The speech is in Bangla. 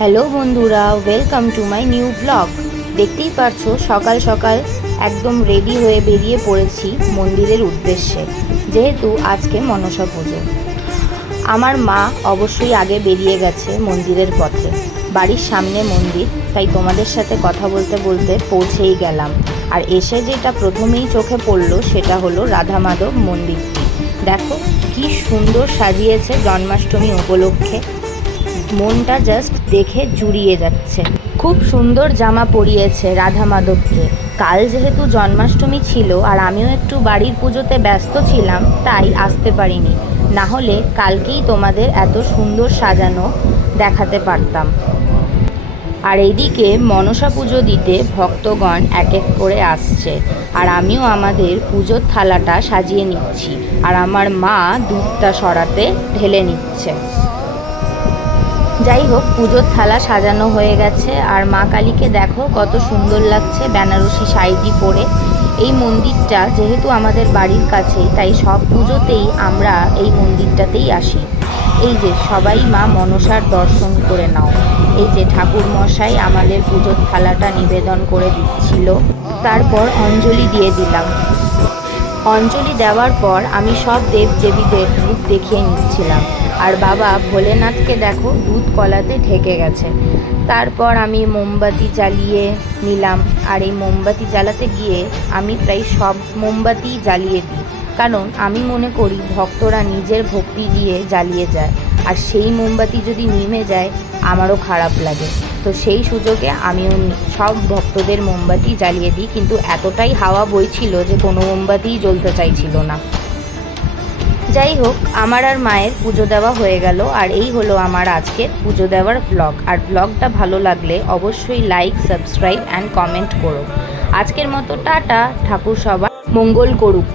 হ্যালো বন্ধুরা, welcome to my new blog. দেখতেই পারছো সকাল সকাল একদম রেডি হয়ে বেরিয়ে পড়েছি মন্দিরের উদ্দেশ্যে, যেহেতু আজকে মনসা পুজো। আমার মা অবশ্যই আগে বেরিয়ে গেছে মন্দিরের পথে। বাড়ির সামনে মন্দির, তাই তোমাদের সাথে কথা বলতে বলতে পৌঁছেই গেলাম। আর এসে যেটা প্রথমেই চোখে পড়লো সেটা হলো রাধা মাধব মন্দিরটি। দেখো কি সুন্দর সাজিয়েছে জন্মাষ্টমী উপলক্ষে, মনটা জাস্ট দেখে জুড়িয়ে যাচ্ছে। খুব সুন্দর জামা পরিয়েছে রাধা মাধবকে। কাল যেহেতু জন্মাষ্টমী ছিল আর আমিও একটু বাড়ির পুজোতে ব্যস্ত ছিলাম, তাই আসতে পারিনি, না হলে কালকেই তোমাদের এত সুন্দর সাজানো দেখাতে পারতাম। আর এইদিকে মনসা পুজো দিতে ভক্তগণ এক এক করে আসছে, আর আমিও আমাদের পুজোর থালাটা সাজিয়ে নিচ্ছি, আর আমার মা দুধটা সরাতে ঢেলে নিচ্ছে। যাই হোক, পুজোর থালা সাজানো হয়ে গেছে, আর মা কালীকে দেখো কত সুন্দর লাগছে বেনারসি শাড়িটি পরে। এই মন্দিরটা যেহেতু আমাদের বাড়ির কাছেই, তাই সব পুজোতেই আমরা এই মন্দিরটাতেই আসি। এই যে সবাই মা মনসার দর্শন করে নাও। এই যে ঠাকুর মশাই আমাদের পুজোর থালাটা নিবেদন করে দিচ্ছিল, তারপর অঞ্জলি দিয়ে দিলাম। অঞ্জলি দেওয়ার পর আমি সব দেব দেবীদের রূপ দেখিয়ে নিচ্ছিলাম, আর বাবা ভোলেনাথকে দেখো দুধ কলাতে ঢেকে গেছে। তারপর আমি মোমবাতি জ্বালিয়ে নিলাম, আর এই মোমবাতি জ্বালাতে গিয়ে আমি প্রায় সব মোমবাতি জ্বালিয়ে দিই, কারণ আমি মনে করি ভক্তরা নিজের ভক্তি দিয়ে জ্বালিয়ে যায়, আর সেই মোমবাতি যদি নিভে যায় আমারও খারাপ লাগে। তো সেই সুযোগে আমিও সব ভক্তদের মোমবাতি জ্বালিয়ে দিই, কিন্তু এতটাই হাওয়া বইছিল যে কোনো মোমবাতিই জ্বলতে চাইছিল না। যাই হোক, আমার আর মায়ের পুজো দেওয়া হয়ে গেল, আর এই হলো আমার আজকের পুজো দেওয়ার ব্লগ। আর ব্লগটা ভালো লাগলে অবশ্যই লাইক, সাবস্ক্রাইব অ্যান্ড কমেন্ট করো। আজকের মতো টাটা, ঠাকুর সবার মঙ্গল করুক।